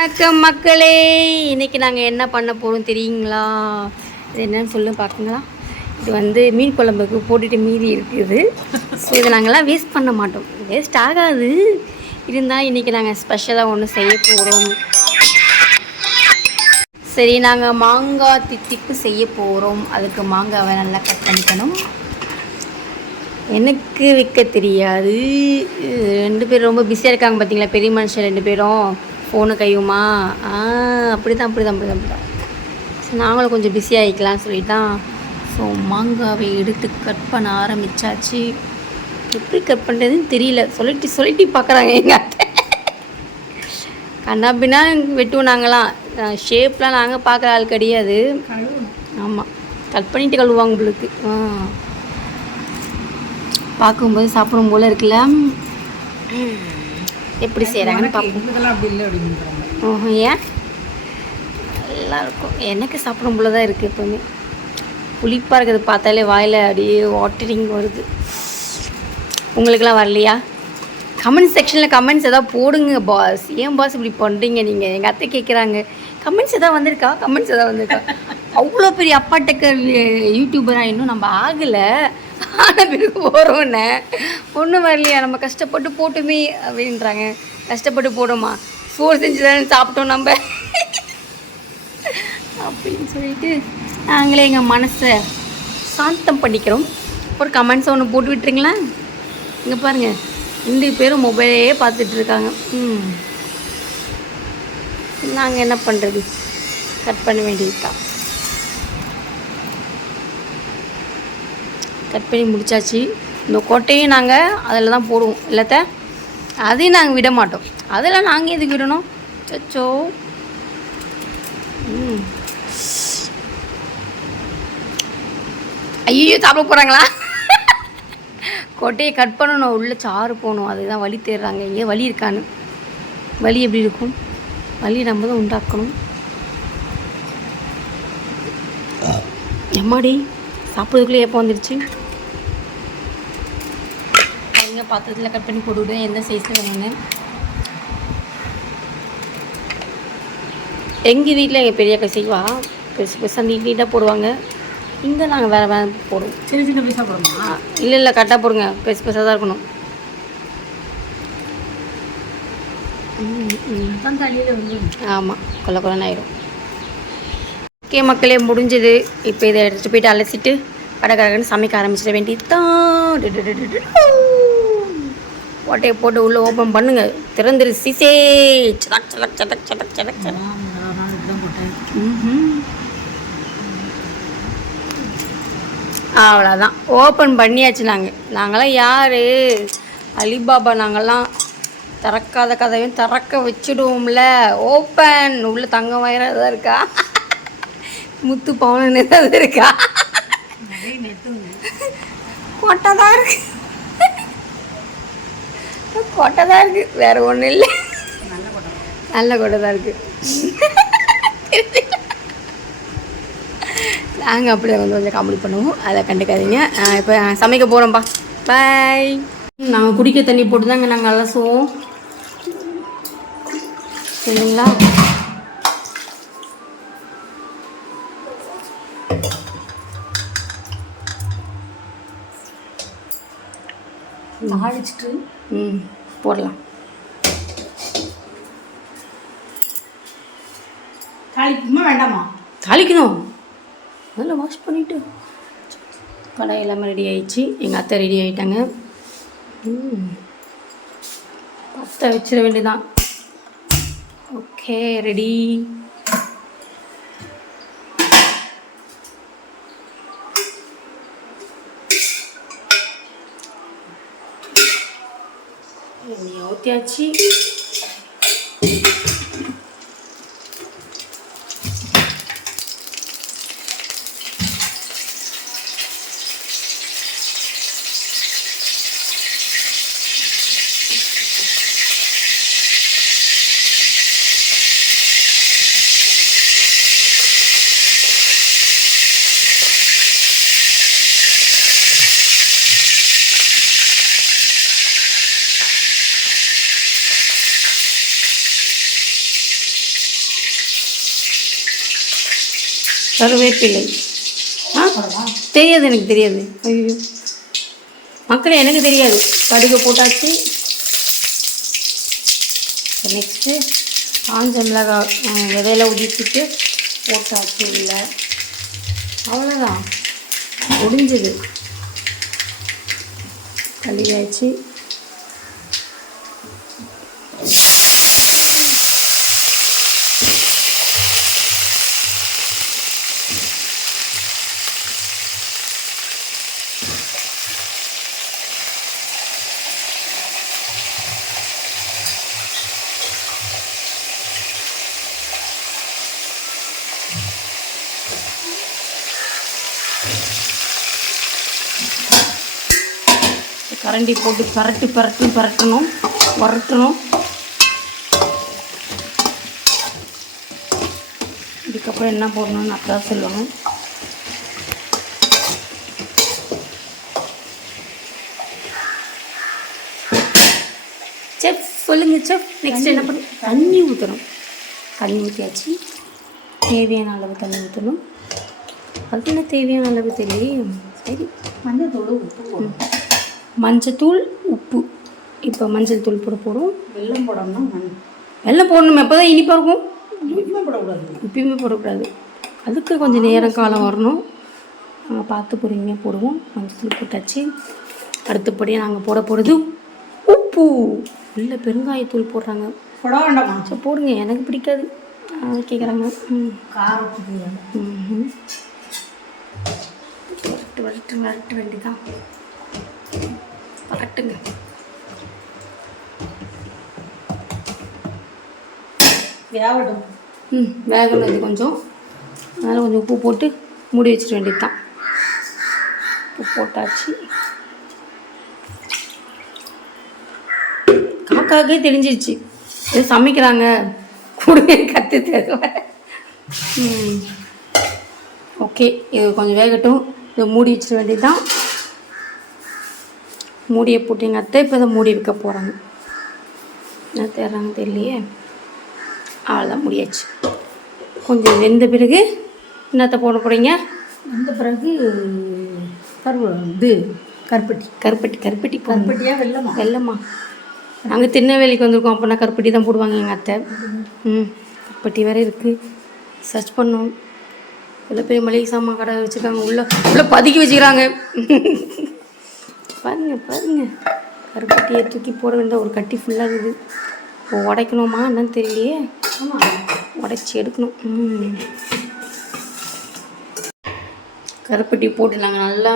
வணக்கம் மக்களே, இன்றைக்கி நாங்கள் என்ன பண்ண போகிறோம் தெரியுங்களா? இது என்னன்னு சொல்லி பார்க்குங்களா? இது வந்து மீன் குழம்புக்கு போட்டுட்டு மீதி இருக்குது. ஸோ இதை நாங்கள்லாம் வேஸ்ட் பண்ண மாட்டோம், வேஸ்ட் ஆகாது. இருந்தால் இன்றைக்கி நாங்கள் ஸ்பெஷலாக ஒன்று செய்ய போகிறோம். சரி, நாங்கள் மாங்காய் தித்திப்பு செய்ய போகிறோம். அதுக்கு மாங்காவை நல்லா கட் பண்ணிக்கணும். எனக்கு வைக்க தெரியாது. 2 பேர் ரொம்ப பிஸியாக இருக்காங்க பார்த்தீங்களா, பெரிய மனுஷன் 2 பேரும். ஃபோனு கையுமா அப்படி தான். ஸோ நாங்களும் கொஞ்சம் பிஸியாக ஆகிக்கலாம்னு சொல்லிட்டு தான். ஸோ மாங்காவை எடுத்து கட் பண்ண ஆரம்பித்தாச்சு. எப்படி கட் பண்ணுறதுன்னு தெரியல. சொல்லிட்டு பார்க்குறாங்க எங்கள் அத்தை. கண்ணா பின்னா வெட்டுவோம் நாங்களாம். ஷேப்லாம் நாங்கள் பார்க்குற ஆள் கிடையாது. ஆமாம், கட் பண்ணிவிட்டு கழுவுவாங்க உங்களுக்கு. பார்க்கும்போது சாப்பிடும் போல் இருக்குல்ல. எப்படி செய்கிறாங்கன்னு பார்ப்போம். ஏன் நல்லாயிருக்கும். எனக்கு சாப்பிடும் போல தான் இருக்குது. எப்போவுமே புளிப்பாக இருக்கிறது பார்த்தாலே வாயில் அப்படியே வாட்டரிங் வருது. உங்களுக்கெல்லாம் வரலையா? கமெண்ட் செக்ஷனில் கமெண்ட்ஸ் எதாவது போடுங்க பாஸ். ஏன் பாஸ் இப்படி பண்ணுறீங்க நீங்கள்? எங்கள் அத்தை கேட்குறாங்க, கமெண்ட்ஸ் எதாவது வந்திருக்கா? அவ்வளோ பெரிய அப்பாட்டக்கர் யூடியூபராக இன்னும் நம்ம ஆகலை. ஆன பிறகு போகிறோன்னே ஒன்றும் வரலையா? நம்ம கஷ்டப்பட்டு போட்டுமே அப்படின்றாங்க. கஷ்டப்பட்டு போட்டோமா, சோறு செஞ்சு தானே சாப்பிட்டோம் நம்ம அப்படின்னு சொல்லிட்டு நாங்களே எங்கள் மனசை சாந்தம் பண்ணிக்கிறோம். ஒரு கமெண்ட்ஸை ஒன்று போட்டு விட்டுருங்களா? இங்கே பாருங்கள், 2 பேரும் மொபைலே பார்த்துட்ருக்காங்க. நாங்கள் என்ன பண்ணுறது? கட் பண்ண வேண்டியது தான். கட் பண்ணி முடித்தாச்சு. இந்த கொட்டையும் நாங்கள் அதில் தான் போடுவோம் இல்லத்த. அதையும் நாங்கள் விட மாட்டோம். அதெல்லாம் நாங்கள் எதுக்கு விடணும்? சச்சோ. ஐயோ, சாப்பிட போகிறாங்களா? கொட்டையை கட் பண்ணணும், உள்ளே சாறு போகணும். அதுதான் வலி தேடுறாங்க. எங்கே வலி இருக்கான்னு. வலி எப்படி இருக்கும்? வலி நம்ம தான் உண்டாக்கணும். எம்மாடி, சாப்பிட்றதுக்குள்ளே எப்போ வந்துடுச்சு? பாத்திரத்தில் கட் பண்ணி போட்டுவிடுவேன், எந்த சைஸில் வேணும்னு. எங்கள் வீட்டில் எங்கள் பெரிய செய்வா பெருசாக நீட்டாக போடுவாங்க. இங்கே நாங்கள் வேறு போடுவோம். சின்ன பீஸாக போடுவோமா? இல்லை கரெக்டாக போடுங்க. பெருசாக தான் இருக்கணும். ஆமாம், கொல்ல ஆயிடும். ஓகே மக்களே, முடிஞ்சது. இப்போ இதை எடுத்துகிட்டு போயிட்டு அலசிட்டு கடற்கரைன்னு சமைக்க ஆரம்பிச்சிட வேண்டியதுதான். ஓட்டையை போட்டு உள்ளே ஓப்பன் பண்ணுங்க. திறந்துரு சீசே. சடக். அவ்வளோதான், ஓப்பன் பண்ணியாச்சு. நாங்களாம் யார்? அலிபாபா. நாங்கள்லாம் திறக்காத கதையும் திறக்க வச்சுடுவோம்ல. ஓப்பன். உள்ள தங்கம் வயிறாக தான் இருக்கா, முத்து பவுன் ஏதாவது இருக்கா? கொட்டை தான் இருக்கு, வேறு ஒன்றும் இல்லை. நல்ல கொட்டை தான் இருக்குது. நாங்கள் அப்படியே கொஞ்சம் காமெடி பண்ணுவோம், அதை கண்டுக்காதீங்க. இப்போ சமைக்க போகிறோம்ப்பா. பாய். நாங்கள் குடிக்க தண்ணி போட்டு தாங்க நாங்கள் அலசுவோம், சரிங்களா? தாளிச்சிட்டு போடலாம். தாளிக்குமா வேண்டாமா? தாளிக்கணும். அதில் வாஷ் பண்ணிவிட்டு கடாய் எல்லாமே ரெடி ஆகிடுச்சு. எங்கள் அத்தை ரெடி ஆகிட்டாங்க. பற்ற வச்சிட வேண்டியதான். Okay, ready. ஊற்றியாச்சு. கருவேப்பிலை. தெரியாது, எனக்கு தெரியாது. ஐயோ மக்களே, எனக்கு தெரியாது. கடுகு போட்டாச்சு. நெக்ஸ்ட்டு காஞ்ச மிளகாய் விதையில உதிச்சிட்டு போட்டாச்சு உள்ள. அவ்வளோதான், முடிஞ்சது. கழுவியாச்சு. கரண்டி போட்டு பரட்டணும். இதுக்கப்புறம் என்ன போடணும்னு அதான் சொல்லுவாங்க. செஃப் சொல்லுங்கள் செஃப். நெக்ஸ்ட் என்ன பண்ணணும்? தண்ணி ஊற்றணும். தண்ணி ஊற்றியாச்சு. தேவையான அளவு தண்ணி ஊற்றணும். அது என்ன தேவையான அளவு தெரியும். சரி, மஞ்சத்தூள் உப்பு. இப்போ மஞ்சள் தூள் போடும். வெல்லம் போடணும். வெல்லம் போடணும். எப்போ தான் இனிப்பாக இருக்கும். எப்பயுமே போடக்கூடாது. அதுக்கு கொஞ்சம் நேரம் காலம் வரணும். நாங்கள் பார்த்து பொறுமையாக போடுவோம். மஞ்சள் தூள் போட்டாச்சு. அடுத்தபடியாக நாங்கள் போட போகிறது உப்பு. இல்லை, பெருங்காயத்தூள் போடுறாங்க. போட வேண்டாமா? சரி போடுங்க, எனக்கு பிடிக்காது. கேட்குறாங்க. வரட்டு வேண்டிதான். வரட்டுங்க. வேகட்டும். வேகணும் இது கொஞ்சம். அதனால் கொஞ்சம் உப்பு போட்டு மூடி வச்சிட வேண்டியது தான். உப்பு போட்டாச்சு. காக்காவுக்கே தெரிஞ்சிருச்சு இது சமைக்கிறாங்க. கூடவே கற்று தருவேன். ஓகே, இது கொஞ்சம் வேகட்டும். இதை மூடி வச்சிட வேண்டியது தான். மூடியை போட்டு எங்கள் அத்தை இப்போ தான் மூடி வைக்க போகிறாங்க. என்ன தேடுறாங்க தெரியலையே. அவ்வளோதான், முடியாச்சு. கொஞ்சம் வெந்த பிறகு என்னத்தை போட போகிறீங்க? வெந்த பிறகு கருப்பட்டியா வெள்ளமா? நாங்கள் திருநெல்வேலிக்கு வந்திருக்கோம். அப்போனா கருப்பட்டி தான் போடுவாங்க எங்கள் அத்தை. கருப்பட்டி வேறு இருக்குது. சர்ச் பண்ணோம். இவ்வளோ பெரிய மளிகை சாமான் கடை வச்சுருக்காங்க. உள்ள பதுக்கி வச்சுக்கிறாங்க. பாருங்க கருப்பட்டியை தூக்கி போட வேண்டிய ஒரு கட்டி ஃபுல்லாக இருக்குது. இப்போ உடைக்கணுமா என்னன்னு தெரியலையே. உடைச்சி எடுக்கணும். கருப்பட்டி போட்டு நாங்கள் நல்லா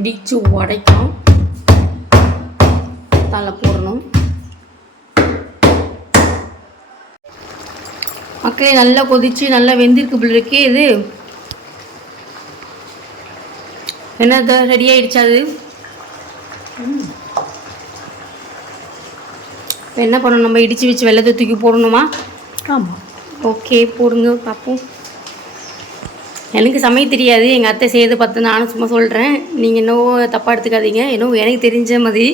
இடித்து உடைக்கணும். தலை போடணும். மக்களே, நல்லா கொதிச்சு நல்லா வெந்திருக்கு போல இருக்கே. இது என்னது ரெடி ஆகிடுச்சா? அது இப்போ என்ன பண்ணணும்? நம்ம இடித்து வச்சு வெள்ளத்தை தூக்கி போடணுமா? ஆமாம். ஓகே, போடுங்க பார்ப்போம். எனக்கு சமைக்க தெரியாது. எங்கள் அத்தை செய்யறது பார்த்து நானும் சும்மா சொல்கிறேன். நீங்கள் என்னவோ தப்பாக எடுத்துக்காதீங்க. என்னவோ எனக்கு தெரிஞ்ச மாதிரி.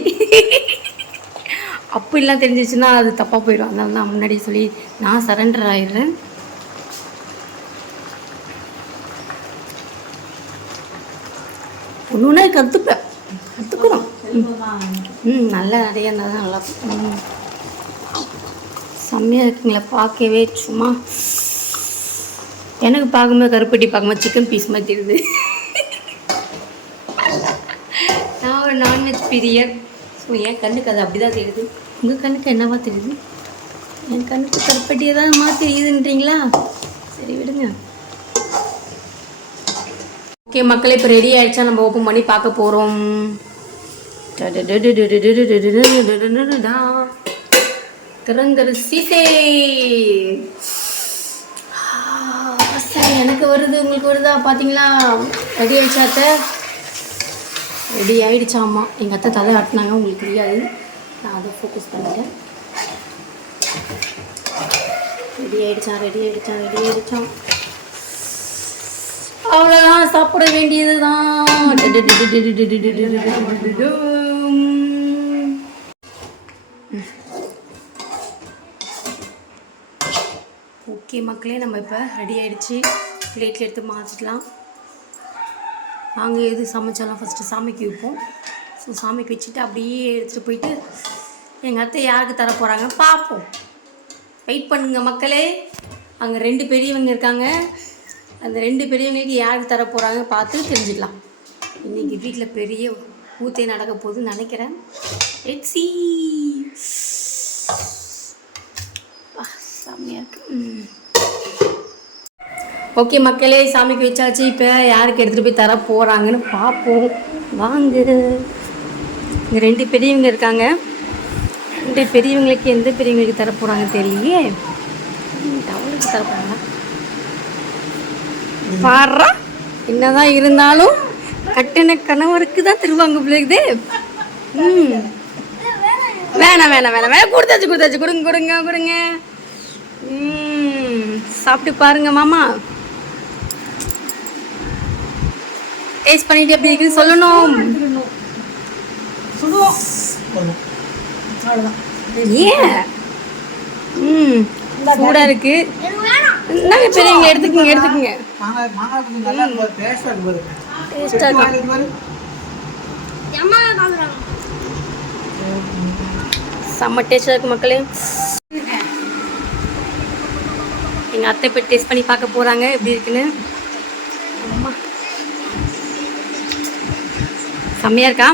அப்படிலாம் தெரிஞ்சிச்சுன்னா அது தப்பாக போயிடும். அதனால தான் முன்னாடி சொல்லி நான் சரண்டர் ஆயிடுறேன். ஒன்று கற்றுக்குறோம். நல்லா நிறைய இருந்தால் தான் நல்லா செம்மையாக இருக்குங்களா பார்க்கவே. சும்மா எனக்கு பார்க்கும்போது கருப்பட்டி பார்க்கும்போது சிக்கன் பீஸ் மாதிரி தெரியுது. நான் ஒரு நான்வெஜ் பிரியர். ஸோ என் கண்ணுக்கு அது அப்படி தான் தெரியுது. உங்கள் கண்ணுக்கு என்னவா தெரியுது? என் கண்ணுக்கு கருப்பட்டியை தான் மாற்றி தெரியுதுன்றீங்களா? சரி விடுங்க. ஓகே மக்களே, இப்போ ரெடி ஆகிடுச்சா? நம்ம ஓப்பன் பண்ணி பார்க்க போகிறோம். திறந்தரு சீசே. சரி, எனக்கு வருது, உங்களுக்கு வருதா? பார்த்தீங்களா? ரெடி ஆகிடுச்சாத்த? ரெடி ஆகிடுச்சாம்மா. எங்கள் அத்தை தலை ஆட்டினாங்க, உங்களுக்கு தெரியாது. நான் அதை ஃபோக்கஸ் பண்ணிட்டேன். ரெடி ஆகிடுச்சான். அவ்வளோதான், சாப்பிட வேண்டியது தான். ஓகே மக்களே, நம்ம இப்போ ரெடி ஆகிடுச்சு. பிளேட்டில் எடுத்து மாற்றிக்கலாம். நாங்கள் எது சமைச்சாலும் ஃபஸ்ட்டு சாமிக்கு வைப்போம். ஸோ சாமிக்கு வச்சுட்டு அப்படியே எடுத்துகிட்டு போயிட்டு எங்கள் அத்தை யாருக்கு தர போகிறாங்க பார்ப்போம். வெயிட் பண்ணுங்க மக்களே. அங்கே 2 பெரியவங்க இருக்காங்க. அந்த 2 பெரியவங்களுக்கு யாருக்கு தர போகிறாங்க பார்த்து தெரிஞ்சுக்கலாம். இன்றைக்கி வீட்டில் பெரிய ஊத்தே நடக்க போகுதுன்னு நினைக்கிறேன். Let's see. செம்மையாக இருக்கு. ஓகே மக்களே, சாமிக்கு வச்சாச்சு. இப்போ யாருக்கு எடுத்துகிட்டு போய் தர போகிறாங்கன்னு பார்ப்போம் வாங்க. இங்கே 2 பெரியவங்க இருக்காங்க. 2 பெரியவங்களுக்கு எந்த பெரியவங்களுக்கு தர போகிறாங்க தெரியலையே. டவலுக்கு தர போகிறாங்க பாடுறா. என்னதான் இருந்தாலும் கட்டின கணவருக்கு தான் தருவாங்க பிள்ளைக்குது. வேணாம் வேணாம் வேணாம் வேணாம். கொடுத்தாச்சு கொடுங்க கொடுங்க கொடுங்க. சாப்பிட்டு பாருங்க மாமா. டேஸ்ட் பண்ணிட்டு எப்படி இருக்குன்னு சொல்லணும். சுடுவோம் அவ்வளோதான். ஏன் சூடாக இருக்கு. என்னங்க பெரியவங்க எடுத்துக்கங்க எடுத்துக்கங்க. டேஸ்டாக இருக்கு. செம்ம டேஸ்டாக இருக்கு மக்களே. எங்கள் அத்தை போய் டேஸ்ட் பண்ணி பார்க்க போகிறாங்க எப்படி இருக்குன்னு. அம்மா செம்மையாக இருக்கா?